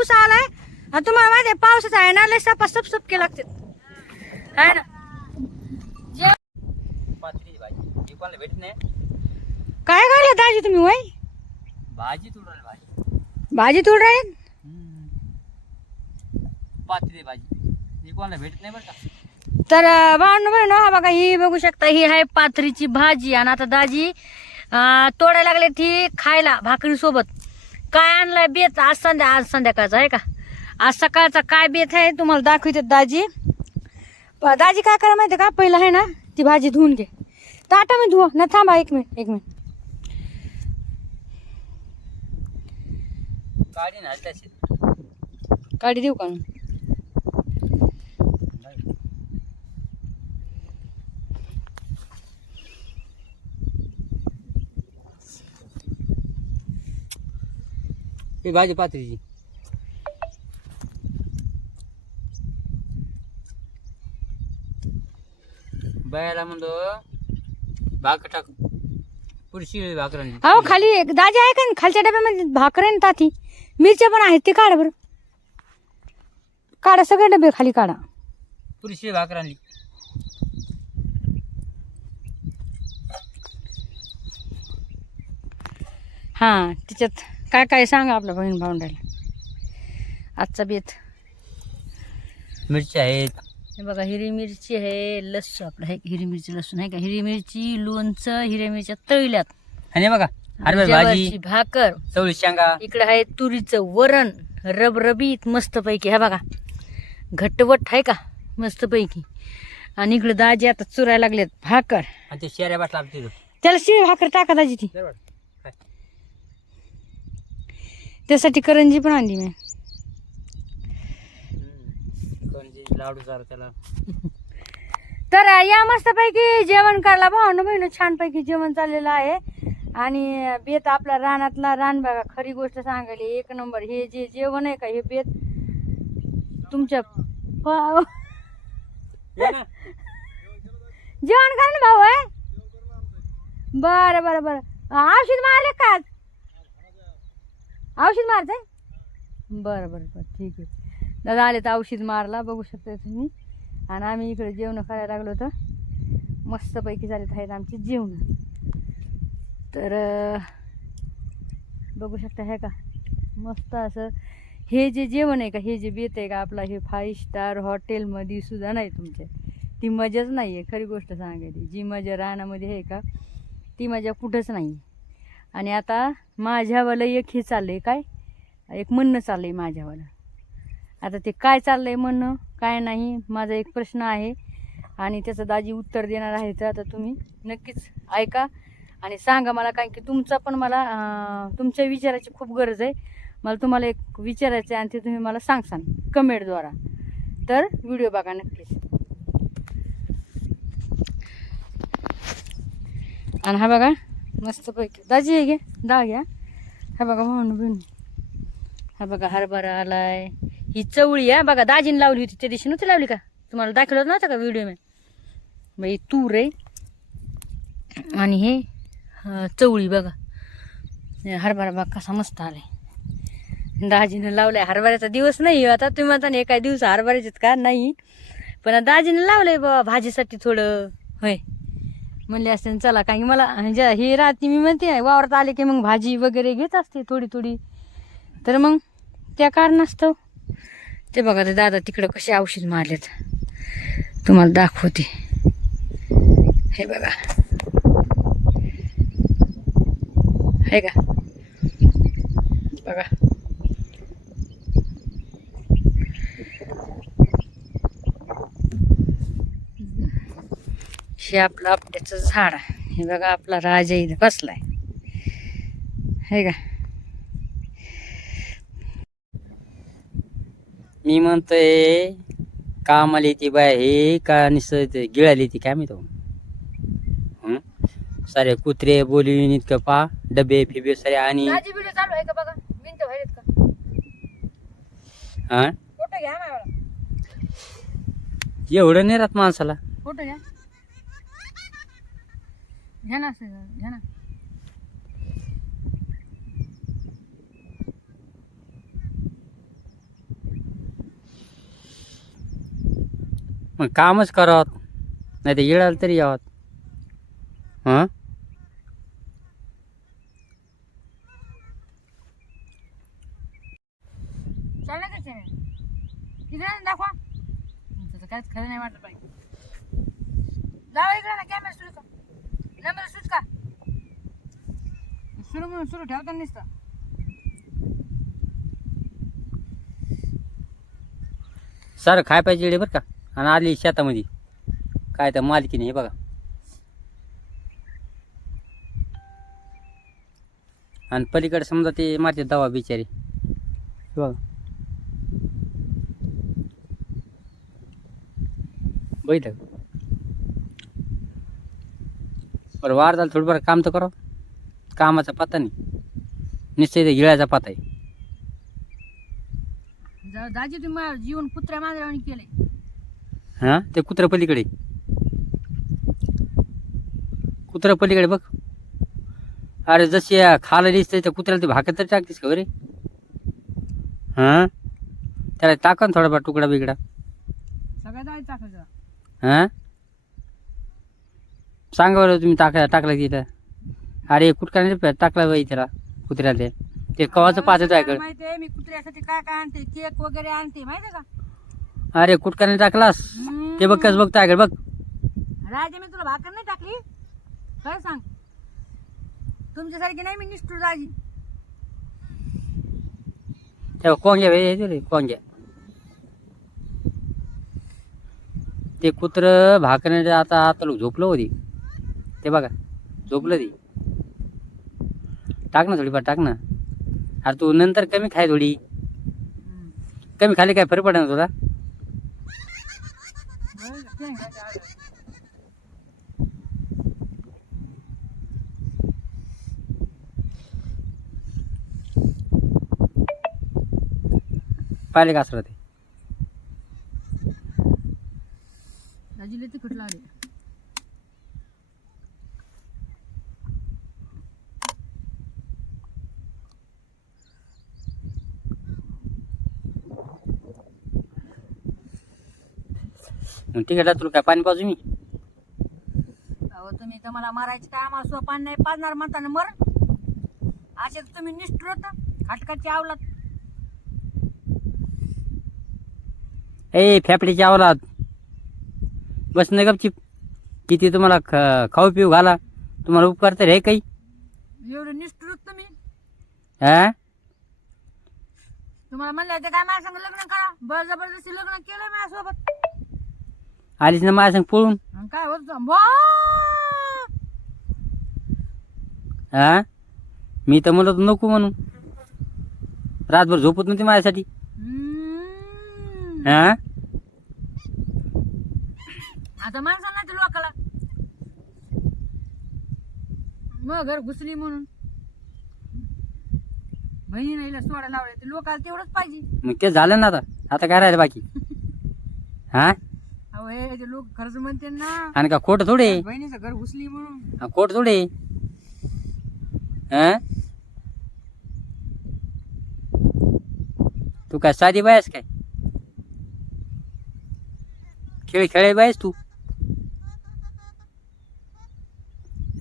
पाऊस आलाय आणि तुम्हाला माहिती आहे पावसाचा आहे ना लय सपा सपके लागते आहे ना. भेटत नाही. काय खायला दाजी तुम्ही वय भाजी तुडवली भाजी. भाजी तोड राहील पात्री भाजी ही कोणाला भेटत नाही बरं का. तर भावंड बहिण हा बघा ही बघू शकता ही आहे पात्रीची भाजी आणि आता दाजी तोडायला लागले ती खायला भाकरी सोबत. काय आणलाय बेत आज संध्याकाळचा आहे का. आज सकाळचा काय बेत आहे तुम्हाला दाखवते दाजी. दाजी काय करा माहिती का पहिलं आहे ना ती भाजी धुवून घे. ताटा मी धुवा ना थांबा एक मिनिट काढी ना तशी काढी देऊ का. ही भाजी पात्रीची. बायाला म्हणतो भाकर टाक पुढची भाकर आणली. अहो खाली एक दाजी आहे का खालच्या डब्यामध्ये भाकर आहे ना ताती मिरच्या पण आहेत ते काढा बरं. काढा सगळे डबे खाली काढा. पुढची भाकर आणली. हां त्याच्यात काय काय सांगा आपल्या बहीण भावंडाला आजचा बेत. मिरची आहेत. हे बघा हिरवी मिरची आहे लसूण आपलं आहे हिरवी मिरची लसूण आहे का. हिरवी मिरची लोणचं हिरव्या मिरच्या तळल्यात आणि बघा हरभरा भाजी ज्वारीची भाकर चवळी शेंगा. इकडे आहे तुरीचं वरण रबरबीत मस्त पैकी हे बघा घट्टवट आहे का मस्त पैकी. आणि इकडे दाजी आता चुरायला लागलेत भाकर. आणि ते शेऱ्या बाटला तिथं त्याला शिळी भाकर टाका दाजी ती. त्यासाठी करंजी पण आणली मी. लाडू चार त्याला. तर या मस्तपैकी जेवण करायला भावनं बहिण छानपैकी जेवण चाललेलं आहे. आणि बेत आपला रानातला रान बघा खरी गोष्ट सांगायला एक नंबर. हे जे जेवण आहे का हे बेत तुमच्या जेवण करा ना भाऊ आहे. बरं बरं बरं औषध मारले का औषध मारते. बरं बरं बरं ठीक आहे दादा आले तर औषध मारला बघू शकता तुम्ही. आणि आम्ही इकडे जेवण करायला लागलो तर मस्तपैकी झालेत आहेत आमची जेवण. तर बघू शकता हे का मस्त असं हे जे जेवण आहे का हे जे बेत आहे का आपला हे 5 स्टार हॉटेलमध्ये सुद्धा नाही तुमच्या. ती मजाच नाही आहे खरी गोष्ट सांगायची. जी मजा रानामध्ये आहे का ती मजा कुठंच नाही. आणि आता माझ्यावालं एक हे चाललं आहे काय एक म्हणणं चाललं आहे माझ्यावालं. आता ते काय चाललं आहे म्हणणं काय नाही माझा एक प्रश्न आहे आणि त्याचं दाजी उत्तर देणार आहे. तर आता तुम्ही नक्कीच ऐका आणि सांगा मला कारण की तुमचा पण मला तुमच्या विचाराची खूप गरज आहे. मला तुम्हाला एक विचारायचं आहे आणि ते तुम्ही मला सांगसान कमेंटद्वारा. तर व्हिडिओ बघा नक्कीच. आणि हा बघा मस्तपैकी दाजी आहे घ्या डाळ घ्या. हा बघा म्हणून बहिणी हा बघा हरभरा आलाय. ही चवळी आहे बघा दाजीने लावली होती त्या दिवशी नव्हती लावली का तुम्हाला दाखवलं नव्हतं का व्हिडिओ में. बाई तूर आहे आणि हे चवळी बघा हरभरा बघा कसा मस्त आलाय. दाजीने लावलाय हरभऱ्याचा दिवस नाही आता तुम्ही म्हणता ना एका दिवस हरभऱ्याचेच का नाही पण दाजीने लावलंय बाबा भाजीसाठी थोडं होय म्हणले असते चला काही मला हे रात्री मी म्हणते वावरात आले की मग भाजी वगैरे घेत असते थोडी थोडी. तर मग त्या कारणास्तव ते बघा ते दादा तिकडं कसे औषध मारलेत तुम्हाला दाखवते. हे बघा हे का बघा हे आपलं आपट्याचं झाड आहे. हे बघा आपला राजा इथं बसलाय हे का. मी म्हणतोय कामाला येते बाय हे का निसत गिळाली ती काय माहिती. सारे कुत्रे बोलवीन इतकं पा डबे फिबे सारे. आणि व्हिडिओ चालू आहे का बघा मिनिटं व्हायलेत का हा फोटो घ्या मला एवढं नाही राहत माणसाला. फोटो घ्या घ्या ना घ्या ना. मग कामच करावं, नाही तर येळाल तरी यावं. हां चाललं का ते तिकडे दाखवा. तुमचं काहीच खरं नाही वाटत पाहिजे. जाऊ इकडे ना, कॅमेरा सुरू का, नंबर सुच का सुरू म्हणून सुरू ठेवता नसतं. सारं खाय पाहिजे इकडे बरं का. आणि आली शेतामध्ये काय तर मालकीने हे बघा. आणि पलीकडे समजा ते मारते दवा बिचारी हे बघा. बघितलं का? बरं वार झालं थोडं बरं काम तर करावं. कामाचा पत्ता नाही, निश्चय ते गिळाचा पत्ता आहे. दाजी तुम्ही जीवन कुत्र्या मांजरावानी केलंय. हां ते कुत्रा पलीकडे, कुत्रा पलीकडे बघ. अरे जशी खायला दिसतंय त्या कुत्र्याला ती भाकर तरी टाकतेस का बरे. हां त्याला टाका ना थोडाफार तुकडा बिकडा. सगळ्या दाजी टाकायचं. हां सांगा बरं तुम्ही टाकला तिथं. अरे कुठकाने टाकला बाई त्याला कुत्र्याला ते कवाचं पाहत आहे. माहितीये मी कुत्र्यासाठी काय काय आणते, केक वगैरे आणते माहितीये का. अरे कुठकाने टाकलास ते बघ कसं बघतो आहे बघ. राजे मी तुला भाकर नाही टाकली काय सांग. तुमच्यासारखी नाही मी निष्ठूर दाजी. तेव्हा कोंग्या रे कोंग्या. ते कुत्र भाकरने आता लोक झोपलं होती ते बघा, झोपलं ती. टाक ना थोडीफार टाक ना. अरे तू नंतर कमी खाय, थोडी कमी खाली काय फरक पडणार तुला. पाहिले का असं ते दाजीला तिखट लागले. मग ठीक आहे, तुला काय पाणी पाजू मी. अहो तुम्ही तर मला मारायचे काय, आम्हाला सुद्धा पाणी नाही पाजणार म्हणताना मर. असे तुम्ही निष्ठुर होता खाटकाची आवलात. ए फॅफडीची आवलाद बस नाही गपचिप. किती तुम्हाला खाऊ पिऊ घाला, तुम्हाला उपकार तर हे काही. एवढं निष्ठुर होत तुम्ही. हा तुम्हाला म्हणलं ते काय माझ्या संग लग्न करा, बळजबरदस्ती लग्न केलंय माझ्यासोबत. आलीच ना माझ्या संग पळून. आणि काय होत हा मी तर म्हणत नको म्हणून, रातभर झोपत नव्हती माझ्यासाठी. हा आता माणसाला नाही तर लोकाला मग घर घुसली म्हणून बहिणीला सोडा लावले ते लोकाला तेवढंच पाहिजे. मग ते झालं ना. आता काय राहिलं बाकी. हा अहो हे ते लोक खरंच म्हणते ना. आणि का खोट थोडे, बहिणीचं घर घुसली म्हणून खोट थोडे. हा तू काय साधी बायस काय, खेळे बायस तू.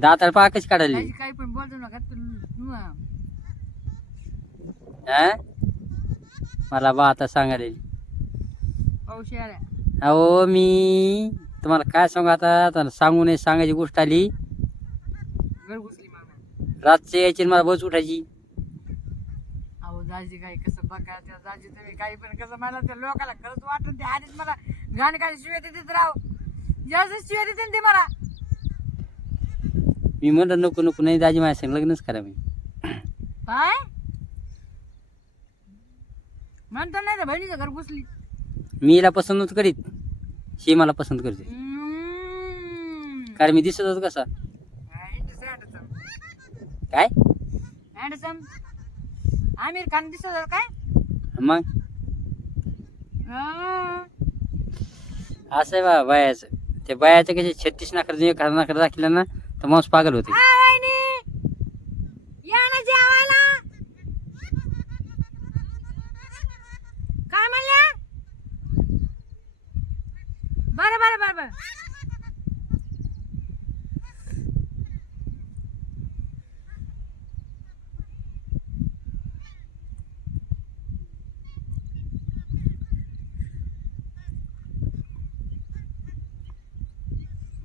दाताला पहा कशी काढायला. काही पण बोलतो नका हा मला बा आता सांगायला. औषध अहो मी तुम्हाला काय सांगू आता सांगू नये सांगायची गोष्ट आली. घर घुसली मला रातचे यायची मला बस उठायची. अहो दाजी काय कसं बघा त्या दाजी तुम्ही काही पण कसं मला त्या लोकाला खरंच वाटून ते आधीच मला घाण घाण शिव्या देत राव. जास्त शिव्या देते ते मला. मी म्हणलं नको नको नाही दाजी माझ्या संग लग्नच करा. मी काय म्हणतो नाही तर बहिणीचं घर घुसली. मी हिला पसंत नव्हतं करीत, ही मला पसंत करते. कारण मी दिसत होतो कसा काय. हँडसम आमिर खान दिसत होता काय मग असं आहे बा बायाचं. ते बायाचं कसे 36 नाकर 1 नाकर दाखिला ना तर माणूस पागल होते. काय म्हणल्या बरं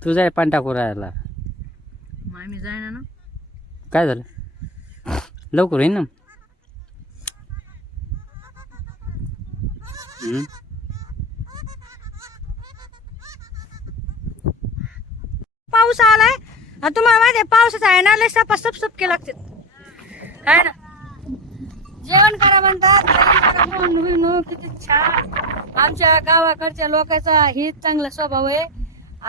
तू जाय पाणी टाकू राहायला. मग आम्ही जायना ना. काय झालं? लवकर होईन ना. हम्म. पाऊस आलाय आणि तुम्हाला माहिती आहे पावसाचा आहे ना लय सपा सपके लागते आहे ना. जेवण करा म्हणतात, जेवण करा म्हणून किती छान. आमच्या गावाकडच्या लोकांचा हेच चांगला स्वभाव आहे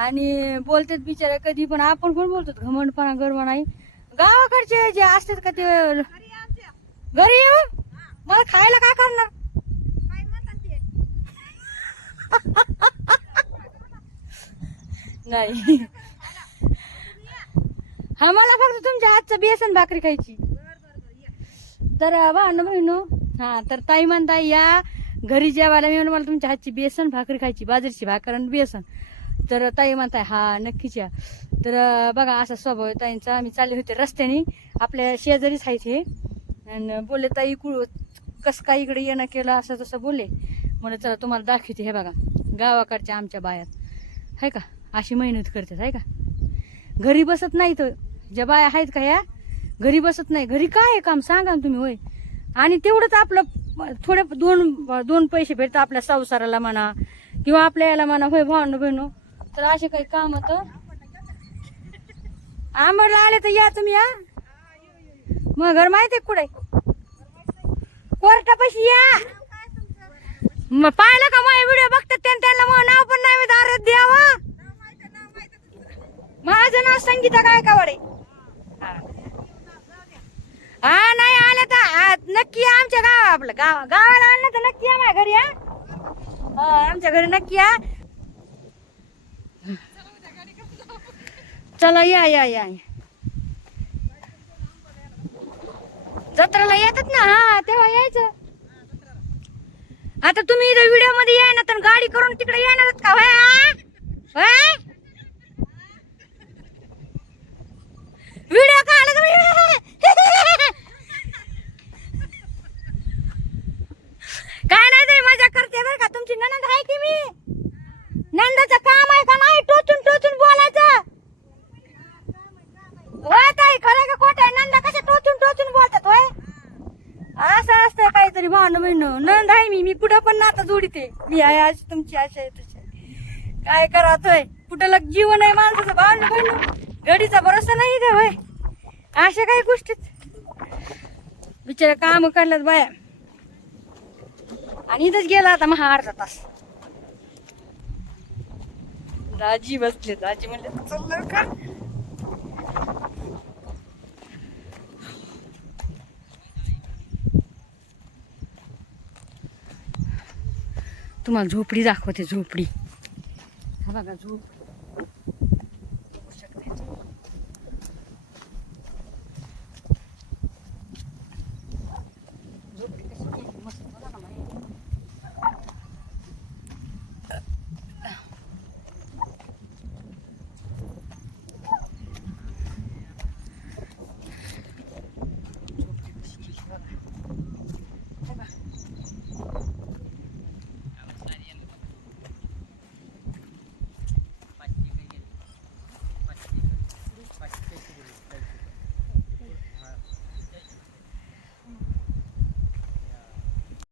आणि बोलतात बिचारे कधी पण. आपण कोण बोलतो घमंडपणा गर्व नाही. गावाकडचे जे असतात का ते घरी येऊ मला खायला काय करणार. नाही हा मला फक्त तुमच्या हातचं बेसन भाकरी खायची. तर भावना बहिणू हा तर ताई म्हणता या घरी जेवायला मी मला तुमच्या हातची बेसन भाकरी खायची, बाजरीची भाकर आणि बेसन. तर ताई म्हणताय हा नक्कीच या. तर बघा असा स्वभाव आहे ताईंचा. आम्ही चालले होते रस्त्याने आपल्या शेजारीच आहेत हे आणि बोलले ताई कसं काय इकडे येणं केलं असं तसं बोलले. म्हणून चला तुम्हाला दाखवते. हे बघा गावाकडच्या आमच्या बायात आहे का अशी मेहनत करतात आहे का. घरी बसत नाही तर ज्या बाया आहेत का ह्या घरी बसत नाही. घरी काय आहे काम सांगा ना तुम्ही होय. आणि तेवढंच आपलं थोडे दोन पैसे भेटतात आपल्या संसाराला म्हणा किंवा आपल्या याला म्हणा होय भावनो बहिणो. तर असे काही काम तर आंबडला आले तर या तुम्ही या. मग घर माहिती आहे कुठे कोर्टापाशी या. मग पाहिलं का माझे व्हिडिओ बघतात त्यांना मग नाव पण नाही दारात द्यावा. माझं नाव संगीता गायकवाडे. हा नाही आलं तर नक्की या आमच्या आपलं गावाला आणलं तर नक्की या माझ्या घरी. आमच्या घरी नक्की या. चला या या या जत्रेला येतात ना. हा तेव्हा यायचं. आता तुम्ही इथं व्हिडिओ मध्ये याय ना तर गाडी करून तिकडे येणार का व्हिडिओ काढला काय नाही ते मजा करते बरं का. तुमची ननंद आहे की मी. नंदाचं काम आहे का नाही टोचून टोचून बोलायचं. होय ताई खरं का खोटं आहे. नंदा कशा टोचून टोचून बोलतात होय. असं असतं काहीतरी भावना बहिण. नंद आहे मी पुढं पण नाता जोडीते मी आहे अशी तुमची आशा आहे तुझी. काय करावतोय कुठं जीवन आहे माणसाचं भावना बहिण. घडीचा भरोसा नाही ते होय. अशा काही गोष्टीत बिचारा काम करल्यात बाया. आणि इथंच गेला आता महा अर्धा तास. दाजी बसले. दाजी म्हणले चल लवकर. तुम्हाला झोपडी दाखवते. झोपडी हा बघा झोपडी.